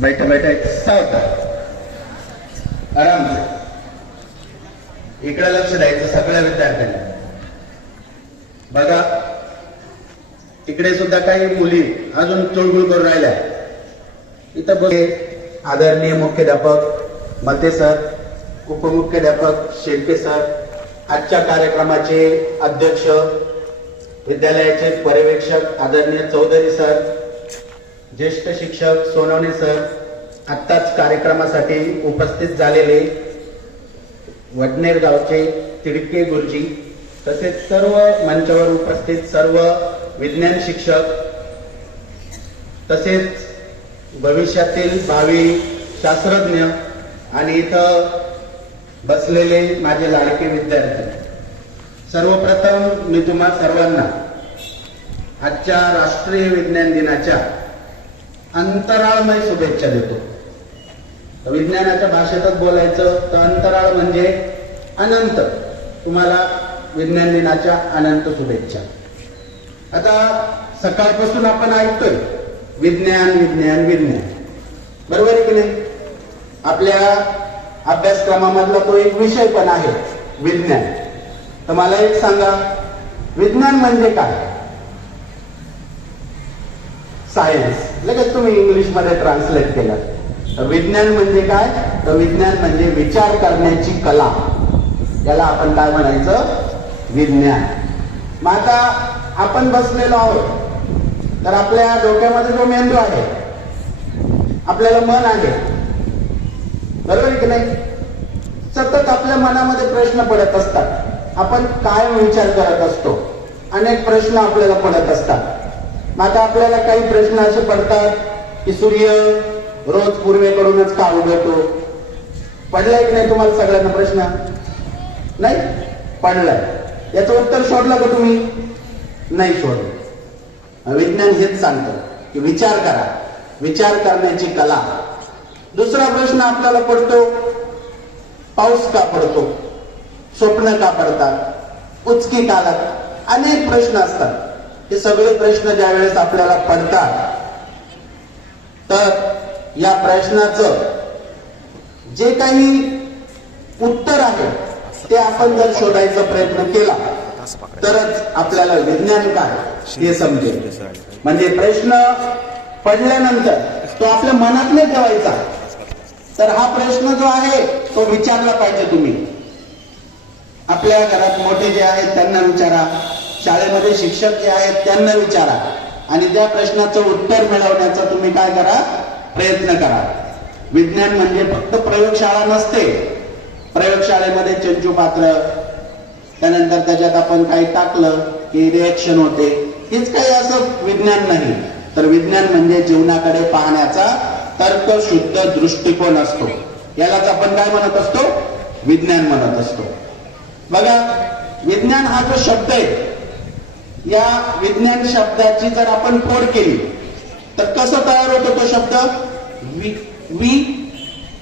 बैठा बैठा सावधान, आराम से. इकडे लक्ष द्यायचं सगळ्या विद्यार्थ्यांना. बघा इकडे सुद्धा काही मुली अजून चुळबुळ करून राहिल्या. इथं बघे आदरणीय मुख्याध्यापक मते सर, उपमुख्याध्यापक शेळके सर, आजच्या कार्यक्रमाचे अध्यक्ष, विद्यालयाचे पर्यवेक्षक आदरणीय चौधरी सर, ज्येष्ठ शिक्षक सोनवणे सर, आत्ताच कार्यक्रमासाठी उपस्थित झालेले वडनेर गावचे तिडके गुरुजी, तसेच सर्व मंचावर उपस्थित सर्व विज्ञान शिक्षक, तसेच भविष्यातील भावी शास्त्रज्ञ आणि इथं बसलेले माझे लाडके विद्यार्थी, सर्वप्रथम मी तुम्हा सर्वांना आजच्या राष्ट्रीय विज्ञान दिनाच्या अंतराळमय शुभेच्छा देतो. विज्ञानाच्या भाषेतच बोलायचं तर अंतराळ म्हणजे अनंत. तुम्हाला विज्ञान दिनाच्या अनंत शुभेच्छा. आता सकाळपासून आपण ऐकतोय विज्ञान विज्ञान विज्ञान, बरोबर आहे की नाही? आपल्या अभ्यासक्रमामधला तो एक विषय पण आहे विज्ञान. तर मला एक सांगा, विज्ञान म्हणजे काय? सायन्स. लगेच तुम्ही इंग्लिश मध्ये ट्रान्सलेट केलं. विज्ञान म्हणजे काय? तर विज्ञान म्हणजे विचार करण्याची कला. याला आपण काय म्हणायचं? विज्ञान. मग आता आपण बसलेलो आहोत तर आपल्या डोक्यामध्ये जो मेंदू आहे, आपल्याला मन आहे, बरोबर की नाही? सतत आपल्या मनामध्ये प्रश्न पडत असतात. आपण काय विचार करत असतो? अनेक प्रश्न आपल्याला पडत असतात. मग आता आपल्याला काही प्रश्न असे पडतात की सूर्य रोज पूर्वेकडूनच का उगवतो? पडलाय की नाही तुम्हाला सगळ्यांना प्रश्न? नाही पडलाय. याचं उत्तर शोधलं का तुम्ही? नाही शोधलं. विज्ञान हेच सांगतं की विचार करा, विचार करण्याची कला. दुसरा प्रश्न आपल्याला पडतो, पाऊस का पडतो? स्वप्न का पडतात? उचकी का लागतात? अनेक प्रश्न असतात. हे सगळे प्रश्न ज्या वेळेस आपल्याला पडतात तर या प्रश्नाचं जे काही उत्तर आहे ते आपण जर शोधायचा प्रयत्न केला तरच आपल्याला विज्ञान काय हे समजेल. म्हणजे प्रश्न पडल्यानंतर तो आपल्या मनात नाही ठेवायचा, तर हा प्रश्न जो आहे तो विचारला पाहिजे. तुम्ही आपल्या घरात मोठे जे आहेत त्यांना विचारा, शाळेमध्ये शिक्षक जे आहेत त्यांना विचारा आणि त्या प्रश्नाचं उत्तर मिळवण्याचा तुम्ही काय करा? प्रयत्न करा. विज्ञान म्हणजे फक्त प्रयोगशाळा नसते. प्रयोगशाळेमध्ये चंचू पात्र, त्यानंतर त्याच्यात आपण काही टाकलं की रिएक्शन होते, हेच काही असं विज्ञान नाही. तर विज्ञान म्हणजे जीवनाकडे पाहण्याचा तर्कशुद्ध दृष्टिकोन असतो. यालाच आपण काय म्हणत असतो? विज्ञान म्हणत असतो. बघा, विज्ञान हा जो शब्द आहे, या विज्ञान शब्दाची जर आपण फोड केली तर कसं तयार होतो तो शब्द? वि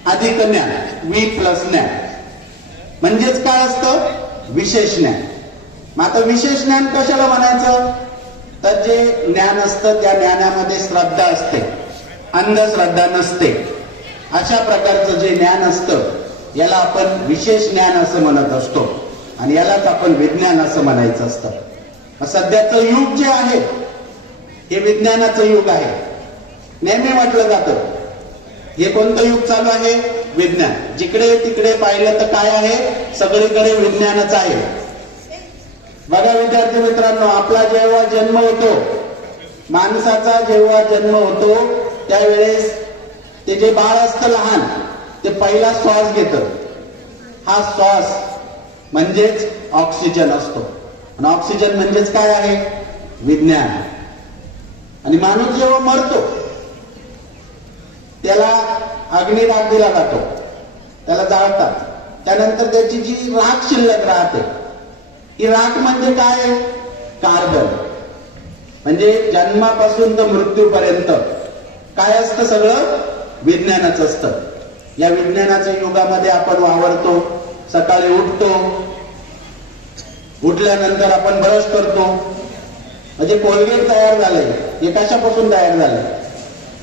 अधिक ज्ञान, वि प्लस ज्ञान. म्हणजेच काय असतं? विशेष ज्ञान. मग आता विशेष ज्ञान कशाला म्हणायचं? तर जे ज्ञान असतं त्या ज्ञानामध्ये श्रद्धा असते, अंधश्रद्धा नसते. अशा प्रकारचं जे ज्ञान असतं याला आपण विशेष ज्ञान असं म्हणत असतो आणि यालाच आपण विज्ञान असं म्हणायचं असतं. सध्याचं युग जे आहे हे विज्ञानाचं युग आहे. नेहमी म्हटलं जातं हे कोणतं युग चालू आहे? विज्ञान. जिकडे तिकडे पाहिलं तर काय आहे? सगळीकडे विज्ञानच आहे. बघा विद्यार्थी मित्रांनो, आपला जेव्हा जन्म होतो, माणसाचा जेव्हा जन्म होतो त्यावेळेस ते जे बाळ असतं लहान, ते पहिला श्वास घेतं. हा श्वास म्हणजेच ऑक्सिजन असतो. आणि ऑक्सिजन म्हणजेच काय आहे? विज्ञान. आणि माणूस जेव्हा मरतो त्याला अग्निदाह दिला जातो, त्याला जाळतात. त्यानंतर त्याची जी राख शिल्लक राहते, ही राख म्हणजे काय? कार्बन. म्हणजे जन्मापासून तर मृत्यूपर्यंत काय असतं? सगळं विज्ञानाचं असतं. या विज्ञानाच्या युगामध्ये आपण वावरतो. सकाळी उठतो, उठल्यानंतर आपण ब्रश करतो. म्हणजे कोलगेट तयार झालंय, हे कशापासून तयार झालंय?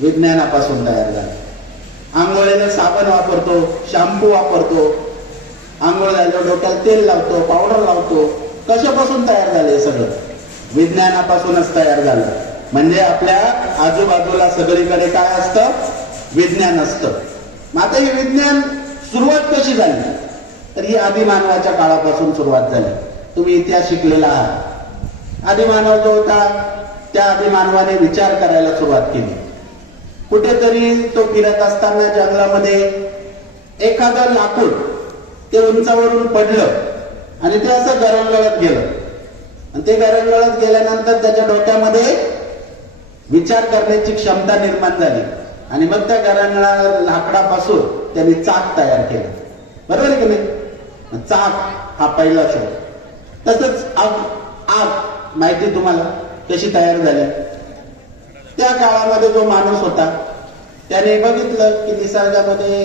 विज्ञानापासून तयार झालं. आंघोळीला साबण वापरतो, शॅम्पू वापरतो, आंघोळ झाल्यावर डोक्याला तेल लावतो, पावडर लावतो. कशापासून तयार झालं हे सगळं? विज्ञानापासूनच तयार झालं. म्हणजे आपल्या आजूबाजूला सगळीकडे काय असतं? विज्ञान असतं. मग आता हे विज्ञान सुरुवात कशी झाली? तर ही आदिमानवाच्या काळापासून सुरुवात झाली. तुम्ही इतिहास शिकलेला आहात. आदिमानव जो होता त्या आदिमानवाने विचार करायला सुरुवात केली. कुठेतरी तो फिरत असताना जंगलामध्ये एखादं लाकूड ते उंचावरून पडलं आणि ते असं गरंगळत गेलं. आणि ते गरंगळत गेल्यानंतर त्याच्या डोक्यामध्ये विचार करण्याची क्षमता निर्माण झाली. आणि मग त्या गरंगळा लाकडापासून त्यांनी चाक तयार केलं. बरोबर आहे की नाही? चाक हा पहिला शोध. तसंच आग माहिती तुम्हाला कशी तयार झाली? त्या काळामध्ये जो माणूस होता त्याने बघितलं की निसर्गामध्ये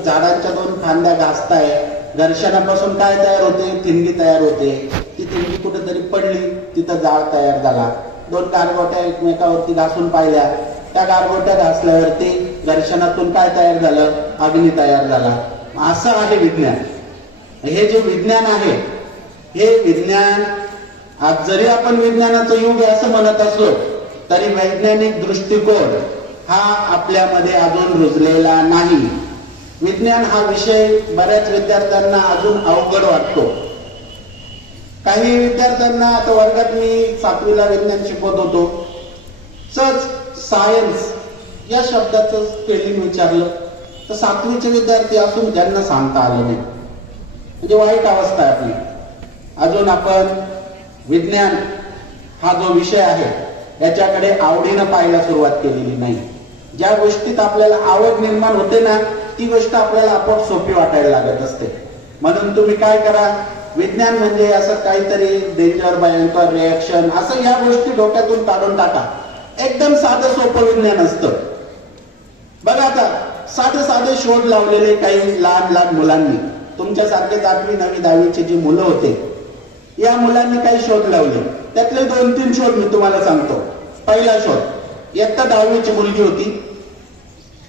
झाडांच्या दोन फांद्या घासताय, घर्षणापासून काय तयार होते? थिंडी तयार होते. ती थिंडी कुठेतरी पडली, तिथं जाळ तयार झाला. दोन गारगोट्या एकमेकावरती घासून पाहिल्या, त्या गारगोट्या घासल्यावरती घर्षणातून काय तयार झालं? अग्नी तयार झाला. असं आहे विज्ञान. हे जे विज्ञान आहे हे विज्ञान आज जरी आपण विज्ञानाचं युग आहे असं म्हणत असलो तरी वैज्ञानिक दृष्टिकोन हा आपल्यामध्ये अजून रुजलेला नाही. विज्ञान हा विषय बऱ्याच विद्यार्थ्यांना अजून अवघड वाटतो. काही विद्यार्थ्यांना आता वर्गात मी 7वीला विज्ञान शिकवत होतो, सहज सायन्स या शब्दाचं स्पेलिंग विचारलं तर 7वीचे विद्यार्थी असून ज्यांना सांगता आलं नाही. म्हणजे वाईट अवस्था आहे आपली. अजून आपण विज्ञान हा जो विषय आहे याच्याकडे आवडीनं पाहायला सुरुवात केलेली नाही. ज्या गोष्टीत आपल्याला आवड निर्माण होते ना ती गोष्ट आपल्याला आपोआप सोपी वाटायला लागत असते. म्हणून तुम्ही काय करा, विज्ञान म्हणजे असं काहीतरी डेंजर, भयंकर, रिएक्शन असं या गोष्टी डोक्यातून काढून टाका. एकदम साधं सोपं विज्ञान असतं. बघा आता साधे शोध लावलेले काही लहान लहान मुलांनी, तुमच्यासारखेच 8वी 9वी 10वीचे जी मुलं होते या मुलांनी काही शोध लावले. त्यातले 2-3 शोध मी तुम्हाला सांगतो. पहिला शोध, इयत्ता 10वीची मुलगी होती,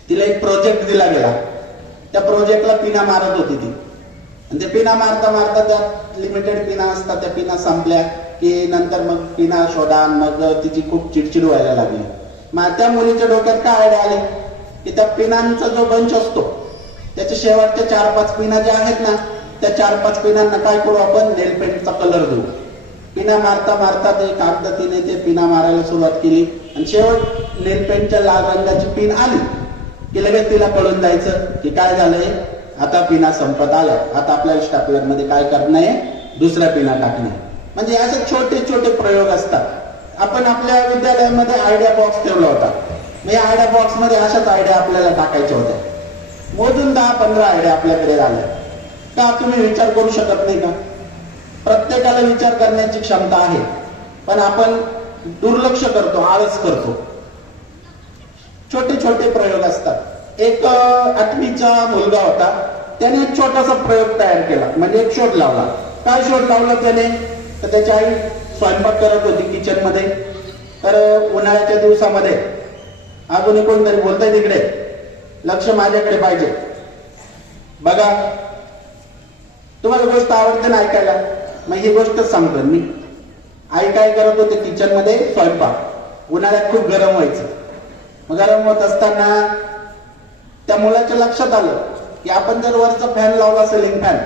तिला एक प्रोजेक्ट दिला गेला. त्या प्रोजेक्टला पिना मारत होती ती. आणि ते पिना मारता मारता त्यात लिमिटेड पिना असतात, त्या पिना संपल्या की नंतर मग पिना शोधा. मग तिची खूप चिडचिड व्हायला लागली. मग त्या मुलीच्या डोक्यात काय आयडिया आली की त्या पिनांचा जो बंच असतो त्याच्या शेवटच्या 4-5 पिना ज्या आहेत ना त्या 4-5 पिनांना काय करू आपण? नेल पेंटचा कलर देऊ. पिना मारता मारता ते कागद तिने ते पिना मारायला सुरुवात केली आणि शेवट नेल पेंटच्या लाल रंगाची पिन आली की लगेच तिला कळून जायचं की काय झालंय, आता पिना संपत आल्या, आता आपल्या स्टॅपलर मध्ये काय करणं आहे? दुसऱ्या पिना टाकणे. म्हणजे असे छोटे छोटे प्रयोग असतात. आपण आपल्या विद्यालयामध्ये आयडिया बॉक्स ठेवला होता. मग या आयडिया बॉक्स मध्ये अशाच आयडिया आपल्याला टाकायच्या होत्या. मोजून 10-15 आयडिया आपल्याकडे आल्या. का तुम्ही विचार करू शकत नाही का? प्रत्येकाला विचार करण्याची क्षमता आहे, पण आपण दुर्लक्ष करतो, आळस करतो. छोटे छोटे प्रयोग असतात. एक 8वीचा मुलगा होता, त्याने एक छोटासा प्रयोग तयार केला. म्हणजे एक शोध लावला. काय शोध लावला त्याने? तर त्याची आई स्वयंपाक करत होती किचन मध्ये. तर उन्हाळ्याच्या दिवसामध्ये अजून कोणतरी बोलतंय तिकडे, लक्ष माझ्याकडे पाहिजे. बघा, तुम्हाला गोष्ट आवडते ना ऐकायला? मग ही गोष्टच सांगतो मी. आई काय करत होते किचन मध्ये? स्वयंपाक. उन्हाळ्यात खूप गरम व्हायचं. मग गरम होत असताना त्या मुलाच्या लक्षात आलं की आपण जर वरचा फॅन लावला, सिलिंग फॅन,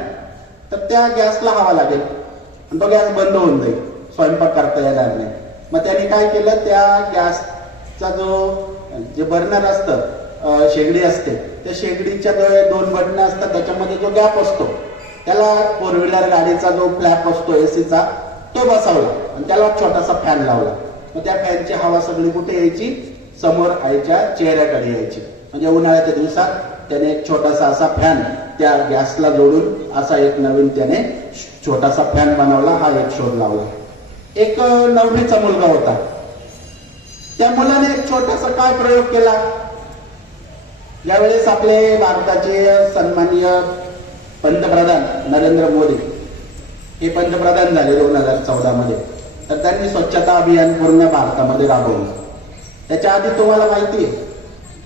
तर त्या गॅसला हवा लागेल आणि तो गॅस बंद होऊन जाईल, स्वयंपाक करता येणार नाही. मग त्याने काय केलं, त्या गॅसचा जे बर्नर असतं, शेगडी असते, त्या शेगडीच्या 2 बटणं असतात, त्याच्यामध्ये जो गॅप असतो त्याला 4 व्हीलर गाडीचा जो फ्लॅप असतो एसीचा तो बसवला आणि त्याला छोटासा फॅन लावला. मग त्या फॅनची हवा सगळी कुठे यायची? समोर आईच्या चेहऱ्याकडे यायची. म्हणजे उन्हाळ्याच्या दिवसात त्याने एक छोटासा असा फॅन त्या गॅसला जोडून असा एक नवीन त्याने छोटासा फॅन बनवला. हा एक शोध लावला. एक 9वीचा मुलगा होता. त्या मुलाने एक छोटासा काय प्रयोग केला? ज्यावेळेस आपले भारताचे सन्माननीय पंतप्रधान नरेंद्र मोदी हे पंतप्रधान झाले 2014 मध्ये, तर त्यांनी स्वच्छता अभियान पूर्ण भारतामध्ये राबवलं. त्याच्या आधी तुम्हाला माहिती आहे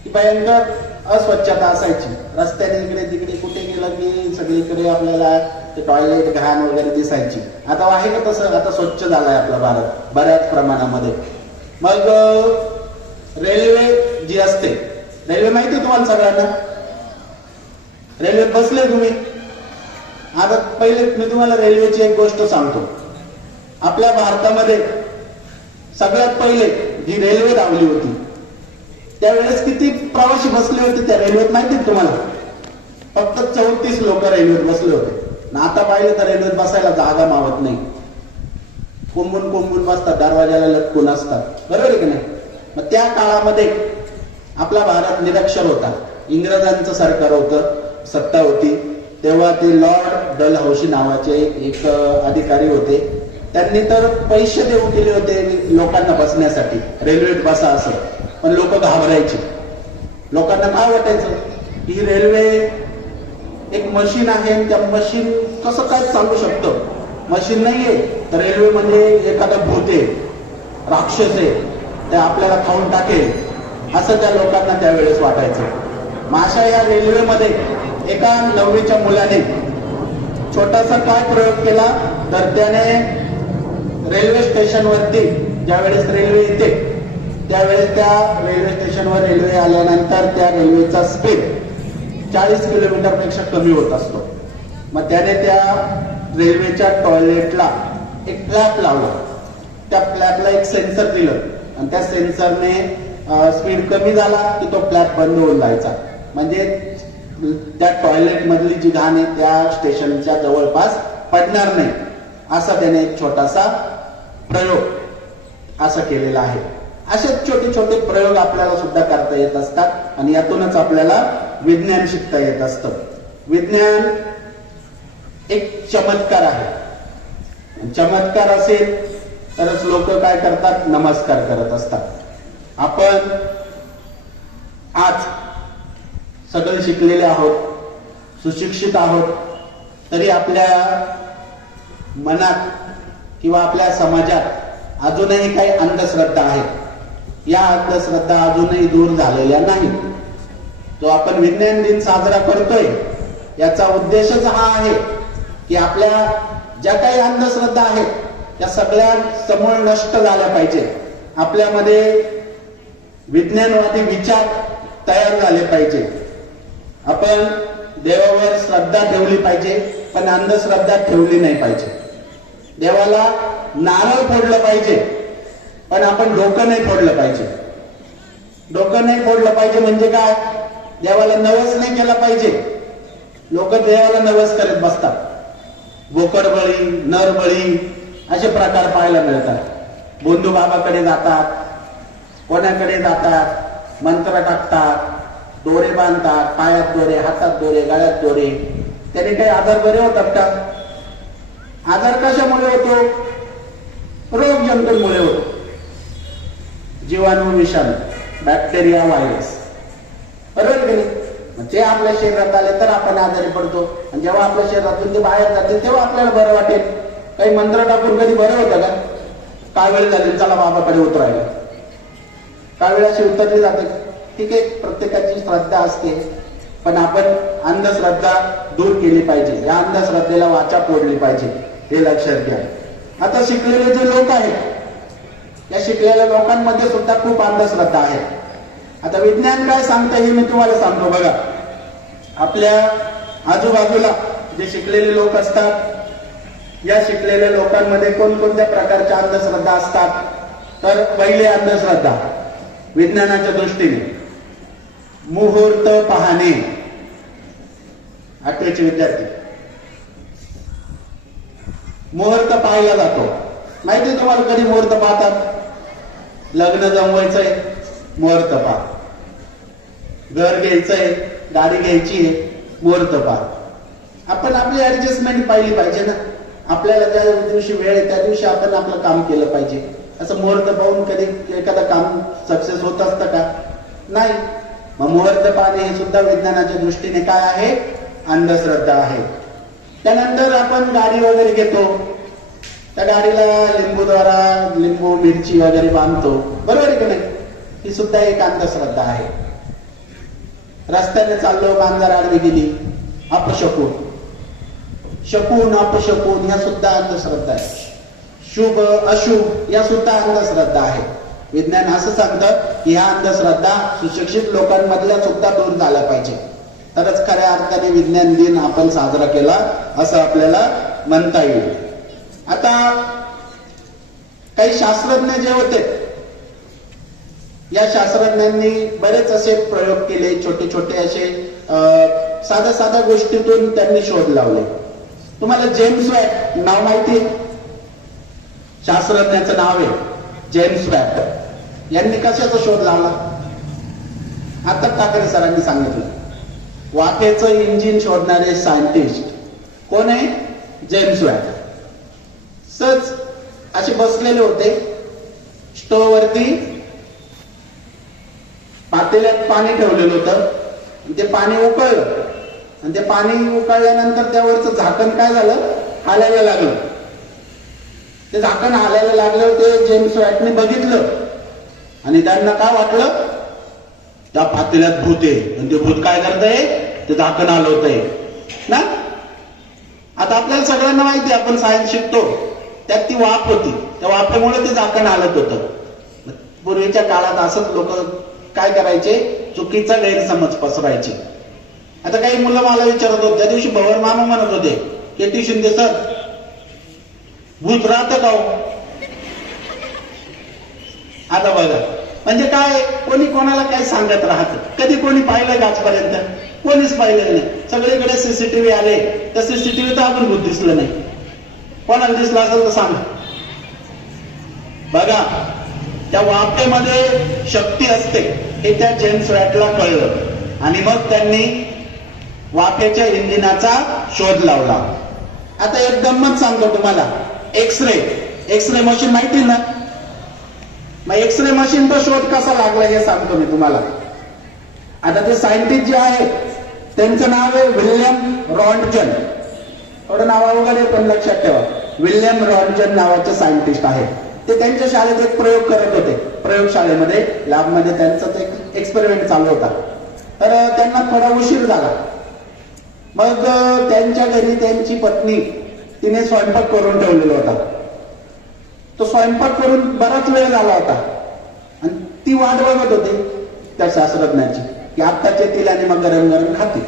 की भयंकर अस्वच्छता असायची. रस्त्याने इकडे तिकडे कुठे गेलं की सगळीकडे आपल्याला ते टॉयलेट घाण वगैरे दिसायची. आता आहे का तसं? आता स्वच्छ झालाय आपला भारत बऱ्याच प्रमाणामध्ये. मग रेल्वे जी असते, रेल्वे माहिती आहे तुम्हाला सगळ्यांना? रेल्वे बसले तुम्ही? आता पहिले मी तुम्हाला रेल्वेची एक गोष्ट सांगतो. आपल्या भारतामध्ये सगळ्यात पहिले जी रेल्वे धावली होती त्यावेळेस किती प्रवासी बसले होते त्या रेल्वेत माहिती आहे तुम्हाला? फक्त 34 लोक रेल्वेत बसले होते. आता पाहिलं तर रेल्वेत बसायला जागा मावत नाही. कोंबून कोंबून बसतात, दरवाजाला लटकून असतात, बरोबर आहे की नाही? मग त्या काळामध्ये आपला भारत निरक्षर होता. इंग्रजांचं सरकार होतं, सत्ता होती. तेव्हा ते लॉर्ड डलहौसी नावाचे एक अधिकारी होते. त्यांनी तर पैसे देऊन दिले होते लोकांना बसण्यासाठी, रेल्वेत बसा असं. पण लोक घाबरायचे. लोकांना काय वाटायचं की ही रेल्वे एक मशीन आहे, त्या मशीन कसं काय चालू शकतं? मशीन नाहीये तर रेल्वे म्हणजे एखादा भूत आहे, राक्षस आहे, ते आपल्याला खाऊन टाकेल असं त्या लोकांना त्यावेळेस वाटायचं. मग अशा या रेल्वेमध्ये एका 9वीच्या मुलाने छोटासा काय प्रयोग केला तर त्याने रेल्वे स्टेशनवरती ज्यावेळेस रेल्वे येते त्यावेळेस त्या रेल्वे स्टेशनवर रेल्वे आल्यानंतर त्या रेल्वेचा स्पीड 40 किलोमीटर पेक्षा कमी होत असतो. मग त्याने त्या रेल्वेच्या टॉयलेटला एक फ्लॅप लावला. त्या फ्लॅपला एक सेन्सर दिलं आणि त्या सेन्सरने स्पीड कमी झाला की तो फ्लॅप बंद होऊन जायचा. म्हणजे त्या टॉयलेट मधली जी घाण आहे त्या स्टेशनच्या जवळपास पडणार नाही, असा त्याने एक छोटासा प्रयोग असं केलेला आहे. असे छोटे छोटे प्रयोग आपल्याला सुद्धा करता येत असतात आणि यातूनच आपल्याला विज्ञान शिकता येत असतं. विज्ञान एक चमत्कार आहे. चमत्कार असेल तरच लोक काय करतात? नमस्कार करत असतात. आपण आज सगळे शिकलेले आहोत, सुशिक्षित आहोत, तरी आपल्या मनात किंवा आपल्या समाजात अजूनही काही अंधश्रद्धा आहेत. या अंधश्रद्धा अजूनही दूर झालेल्या नाहीत. तो आपण विज्ञान दिन साजरा करतोय याचा उद्देशच हा आहे की आपल्या ज्या काही अंधश्रद्धा आहेत त्या सगळ्या समूळ नष्ट झाल्या पाहिजे. आपल्यामध्ये विज्ञानवादी विचार तयार झाले पाहिजे. आपण देवावर श्रद्धा ठेवली पाहिजे पण अंधश्रद्धा ठेवली नाही पाहिजे. देवाला नारळ फोडलं पाहिजे पण आपण डोकं नाही फोडलं पाहिजे. डोकं नाही फोडलं पाहिजे म्हणजे काय? देवाला नवस नाही केला पाहिजे. लोक देवाला नवस करत बसतात. बोकड बळी, नर बळी असे प्रकार पाहायला मिळतात. बोंधू बाबाकडे जातात, कोणाकडे जातात, मंत्र टाकतात, दोरे बांधतात, पायात दोरे, हातात दोरे, गळ्यात दोरे. त्याने काही आजार बरे होतात का? आजार कशामुळे होतो? रोग जंतूंमुळे होतो. जीवाणू, विषाणू, बॅक्टेरिया, व्हायरस, बरोबर की नाही? ते आपल्या शरीरात आले तर आपण आजारी पडतो आणि जेव्हा आपल्या शरीरातून ते बाहेर जाते तेव्हा आपल्याला बरं वाटेल. काही मंत्र टाकून कधी बरं होतं का? काय वेळ झाली चला बाबाकडे उतरायला, काय वेळ अशी उतरली जाते? ठीक आहे, प्रत्येकाची श्रद्धा असते पण आपण अंधश्रद्धा दूर केली पाहिजे. या अंधश्रद्धेला वाचा फोडली पाहिजे, हे लक्षात घ्या. आता शिकलेले जे लोक आहेत या शिकलेल्या लोकांमध्ये सुद्धा खूप अंधश्रद्धा आहे. आता विज्ञान काय सांगतं हे मी तुम्हाला सांगतो. बघा, आपल्या आजूबाजूला जे शिकलेले लोक असतात या शिकलेल्या लोकांमध्ये कोणकोणत्या प्रकारच्या अंधश्रद्धा असतात? तर पहिली अंधश्रद्धा विज्ञानाच्या दृष्टीने मुहूर्त पाहणे. 8वीचे विद्यार्थी, मुहूर्त पाहायला जातो. माहिती तुम्हाला कधी मुहूर्त पाहतात? लग्न जमवायचंय, मुहूर्त पहा. घर घ्यायचंय, गाडी घ्यायची आहे, मुहूर्त पहा. आपण आपली ऍडजस्टमेंट पाहिली पाहिजे ना. आपल्याला ज्या दिवशी वेळ आहे त्या दिवशी आपण आपलं काम केलं पाहिजे. असं मुहूर्त पाहून कधी एखादं काम सक्सेस होत असतं का? नाही. मग मुहूर्त पाहणे हे सुद्धा विज्ञानाच्या दृष्टीने काय आहे? अंधश्रद्धा आहे. त्यानंतर आपण गाडी वगैरे घेतो, त्या गाडीला लिंबू मिरची वगैरे बांधतो, बरोबर आहे की नाही? ही सुद्धा एक अंधश्रद्धा आहे. रस्त्याने चाललो, मांजर आडवी गेली, अपशकून. शकून अपशकून ह्या सुद्धा अंधश्रद्धा आहे. शुभ अशुभ या सुद्धा अंधश्रद्धा आहे. विज्ञान असं सांगतं की ह्या अंधश्रद्धा सुशिक्षित लोकांमधल्या सुद्धा दूर झाल्या पाहिजे, तरच खऱ्या अर्थाने विज्ञान दिन आपण साजरा केला असं आपल्याला म्हणता येईल. आता काही शास्त्रज्ञ जे होते, या शास्त्रज्ञांनी बरेच असे प्रयोग केले, छोटे छोटे असे साध्या साध्या गोष्टीतून त्यांनी शोध लावले. तुम्हाला जेम्स वॅट नाव माहिती आहे? शास्त्रज्ञाचं नाव आहे जेम्स वॅट. यांनी कशाचा शोध लावला? आता ठाकरे सरांनी सांगितलं. वाफेचं इंजिन शोधणारे सायंटिस्ट कोण आहे? James watt. सहज असे बसलेले होते, स्टोव्ह वरती पातेल्यात पाणी ठेवलेलं होतं, ते पाणी उकळलं आणि ते पाणी उकळल्यानंतर त्यावरचं झाकण काय झालं? हालायला लागलं. ते झाकण हालायला लागलं होते. जेम्स वॅटने बघितलं आणि त्यांना काय वाटलं? त्या पातेल्यात भूत आहे आणि ते भूत काय करतंय? ते झाकण हलवतंय ना. आता आपल्याला सगळ्यांना माहिती आहे, आपण सायन्स शिकतो, त्यात ती वाफ होती, त्या वाफेमुळे ते झाकण हलत होतं. पूर्वीच्या काळात असंच लोक काय करायचे? चुकीचा गैरसमज पसरायचे. आता काही मुलं मला विचारत होते, त्या दिवशी भवर मामा म्हणत होते, के.टी. शिंदे सर, भूत राहतं का हो? आता बघा, म्हणजे काय, कोणी कोणाला काय सांगत राहत. कधी कोणी पाहिलं का आजपर्यंत? कोणीच पाहिलेलं नाही. सगळीकडे सीसीटीव्ही आले, तर सीसीटीव्ही तर आपण भूत दिसलं नाही. कोणाला दिसलं असेल तर सांगा. बघा, त्या वाफेमध्ये शक्ती असते हे त्या जेम्स वॅटला कळलं आणि मग त्यांनी वाफेच्या इंजिनाचा शोध लावला. आता एक गंमत सांगतो तुम्हाला. एक्सरे मशीन माहिती ना? मग एक्सरे मशीनचा शोध कसा लागला हे सांगतो मी तुम्हाला. आता ते सायंटिस्ट जे आहेत त्यांचं नाव आहे विल्यम रॉन्टजन. थोडं नाव अवघड आहे पण लक्षात ठेवा. विल्यम रॉन्टजन नावाचे सायंटिस्ट आहेत. ते त्यांच्या शाळेत एक प्रयोग करत होते. प्रयोगशाळेमध्ये लॅबमध्ये त्यांचा एक एक्सपेरिमेंट चालू होता. तर त्यांना थोडा उशीर झाला. मग त्यांच्या घरी त्यांची पत्नी तिने स्वयंपाक करून ठेवलेला होता. तो स्वयंपाक करून बराच वेळ झाला होता आणि ती वाट बघत होती त्या शास्त्रज्ञाची की आत्ताच येतील आणि मग गरम गरम खातील.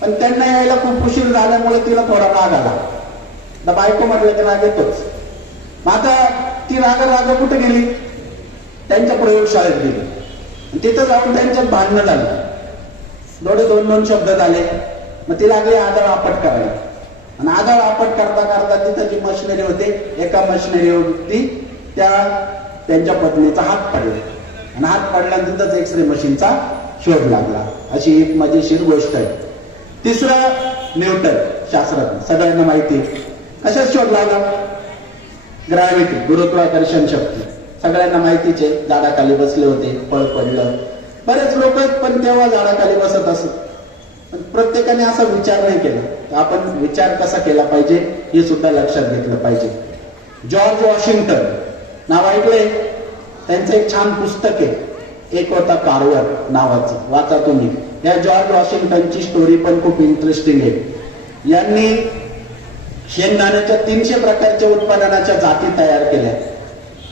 पण त्यांना यायला खूप उशीर झाल्यामुळे तिला थोडा राग आला. तर बायको म्हटलं की राग येतोच. मग आता ती राग कुठे गेली? त्यांच्या प्रयोगशाळेत गेली. तिथं जाऊन त्यांच्यात भांडणं झालं. दोन शब्द झाले. मग ती लागली आदळ आपट करायला. आणि आदळ आपट करता करता तिथं जी मशिनरी होते, एका मशिनरीवरती त्यांच्या पत्नीचा हात पडला आणि हात पडल्यानंतर एक्सरे मशीनचा शोध लागला. अशी एक मजेशीर गोष्ट आहे. तिसरा न्यूटन शास्त्रज्ञ, सगळ्यांना माहिती. कशाच शोध लागला? ग्रॅव्हिटी, गुरुत्वाकर्षण शक्ती. सगळ्यांना माहितीच आहे. झाडाखाली बसले होते, फळ पडलं. बरेच लोक पण तेव्हा झाडाखाली बसत असत. पण प्रत्येकाने असा विचार नाही केला. आपण विचार कसा केला पाहिजे हे सुद्धा लक्षात घेतलं पाहिजे. जॉर्ज वॉशिंग्टन नाव ऐकलंय? त्यांचं एक छान पुस्तक आहे, एक होता कार्व्हर नावाचं, वाचा तुम्ही. या जॉर्ज वॉशिंग्टनची स्टोरी पण खूप इंटरेस्टिंग आहे. यांनी शेंगदाण्याच्या 300 प्रकारच्या उत्पादनाच्या जाती तयार केल्या.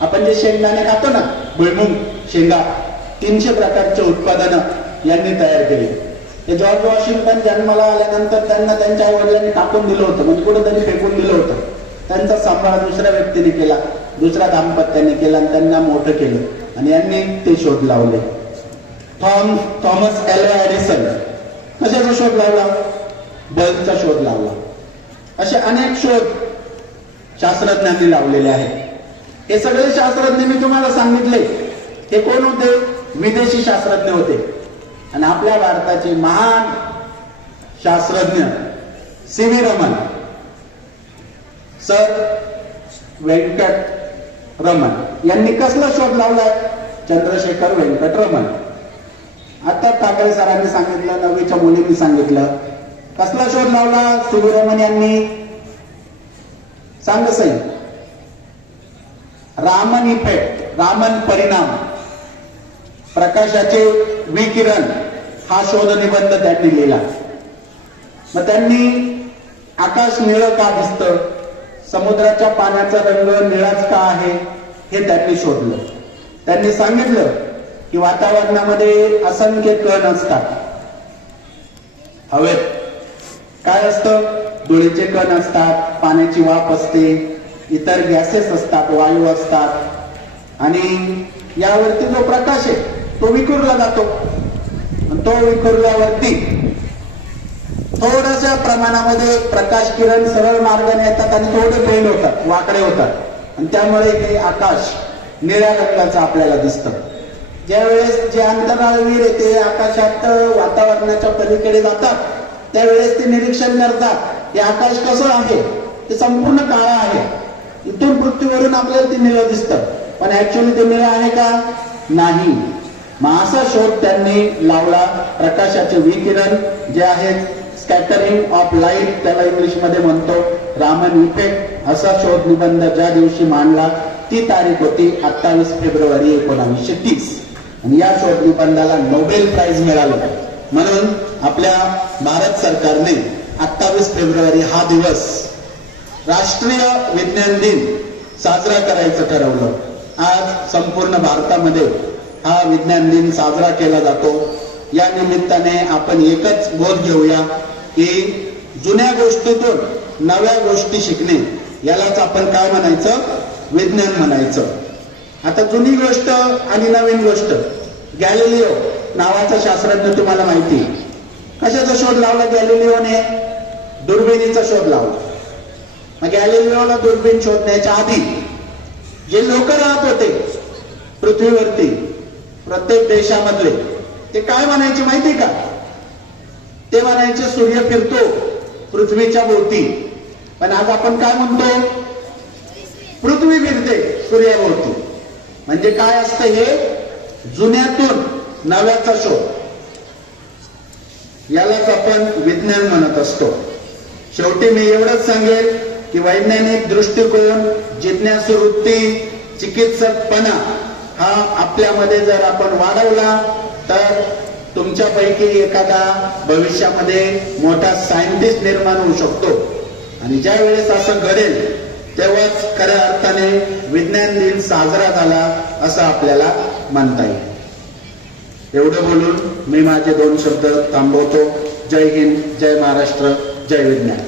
आपण जे शेंगदाणे खातो ना, भुईमुग, शेंगा, 300 प्रकारचे उत्पादनं यांनी तयार केली. हे जॉर्ज वॉशिंग्टन जन्माला आल्यानंतर त्यांना त्यांच्या आई वडिलांनी टाकून दिलं होतं, म्हणजे कुठेतरी फेकून दिलं होतं. त्यांचा सांभाळ दुसऱ्या व्यक्तीने केला, दुसऱ्या दाम्पत्याने केला आणि त्यांना मोठं केलं आणि यांनी ते शोध लावले. थॉमस एल्वा एडिसन कशाचा शोध लावला? बल्बचा शोध लावला. असे अनेक शोध शास्त्रज्ञांनी लावलेले आहेत. हे सगळे शास्त्रज्ञ मी तुम्हाला सांगितले हे कोण होते? विदेशी शास्त्रज्ञ होते. आणि आपल्या भारताचे महान शास्त्रज्ञ सी.व्ही. रमन, सर व्यंकट रमन यांनी कसला शोध लावलाय? चंद्रशेखर व्यंकट रमन. आता ठाकरे सरांनी सांगितलं, नववीच्या मुलींनी सांगितलं. कसला शोध लावला सी.व्ही. रमन यांनी? सांग सई. रामन इफेक्ट, रामन परिणाम, प्रकाशाचे विकिरण हा शोध निबंध त्यांनी लिहिला. मग त्यांनी आकाश निळं का दिसतं, समुद्राच्या पाण्याचा रंग निळाच का आहे, हे त्यांनी शोधलं. त्यांनी सांगितलं की वातावरणामध्ये असंख्य कण असतात. हवेत काय असतं, धुळीचे कण असतात, पाण्याची वाफ असते, इतर गॅसेस असतात, वायू असतात, आणि यावरती जो प्रकाश आहे तो विखुरला जातो. तो विखुरल्यावरती थोड्याशा प्रमाणामध्ये प्रकाश किरण सरळ मार्गाने येतात आणि थोडे बेंड होतात, वाकडे होतात, आणि त्यामुळे हे आकाश निळ्या रंगाचं आपल्याला दिसतं. ज्यावेळेस जे अंतराळवीर आहे ते आकाशात वातावरणाच्या पलीकडे जातात, त्यावेळेस ते निरीक्षण करतात हे आकाश कसं आहे, ते संपूर्ण काळं आहे. इथून पृथ्वीवरून आपल्याला ते निळं दिसतं, पण ऍक्च्युअली ते निळं आहे का, नाही. मग असा शोध त्यांनी लावला. प्रकाशाचे विकिरण जे आहेत, स्कॅटरिंग ऑफ लाईट त्याला इंग्लिशमध्ये म्हणतो, रामन इफेक्ट, असा शोध निबंध ज्या दिवशी मांडला ती तारीख होती 28 फेब्रुवारी 1930. आणि या शोध निबंधाला नोबेल प्राइज मिळालं. म्हणून आपल्या भारत सरकारने 28 फेब्रुवारी हा दिवस राष्ट्रीय विज्ञान दिन साजरा करायचं ठरवलं. आज संपूर्ण भारतामध्ये हा विज्ञान दिन साजरा केला जातो. या निमित्ताने आपण एकच बोध घेऊया की जुन्या गोष्टीतून नव्या गोष्टी शिकणे, यालाच आपण काय म्हणायचं, विज्ञान म्हणायचं. आता जुनी गोष्ट आणि नवीन गोष्ट, गॅलिलिओ नावाचा शास्त्रज्ञ तुम्हाला माहिती, कशाचा शोध लावला गॅलिलिओने, दुर्बिणीचा शोध लावला. मग गॅलिलिओला दुर्बीण शोधण्याच्या आधी जे लोक राहत होते पृथ्वीवरती प्रत्येक देशामधले, ते काय म्हणायचे माहिती का, ते म्हणायचे सूर्य फिरतो पृथ्वीच्या भोवती. पण आज आपण काय म्हणतो, पृथ्वी फिरते सूर्याभोवती. म्हणजे काय असतं, हे जुन्यातून नव्याचा शोध, यालाच आपण विज्ञान म्हणत असतो. शेवटी मी एवढंच सांगेल की वैज्ञानिक दृष्टिकोन, जिज्ञासू वृत्ती, चिकित्सकपणा हा आपल्यामध्ये जर आपण वाढवला तर तुमच्यापैकी एखादा भविष्यामध्ये मोठा सायंटिस्ट निर्माण होऊ शकतो. आणि ज्या वेळेस असं घडेल तेव्हाच खऱ्या अर्थाने विज्ञान दिन साजरा झाला असं आपल्याला म्हणता येईल. एवढं बोलून मी माझे 2 शब्द थांबवतो. जय हिंद, जय महाराष्ट्र, जय विज्ञान.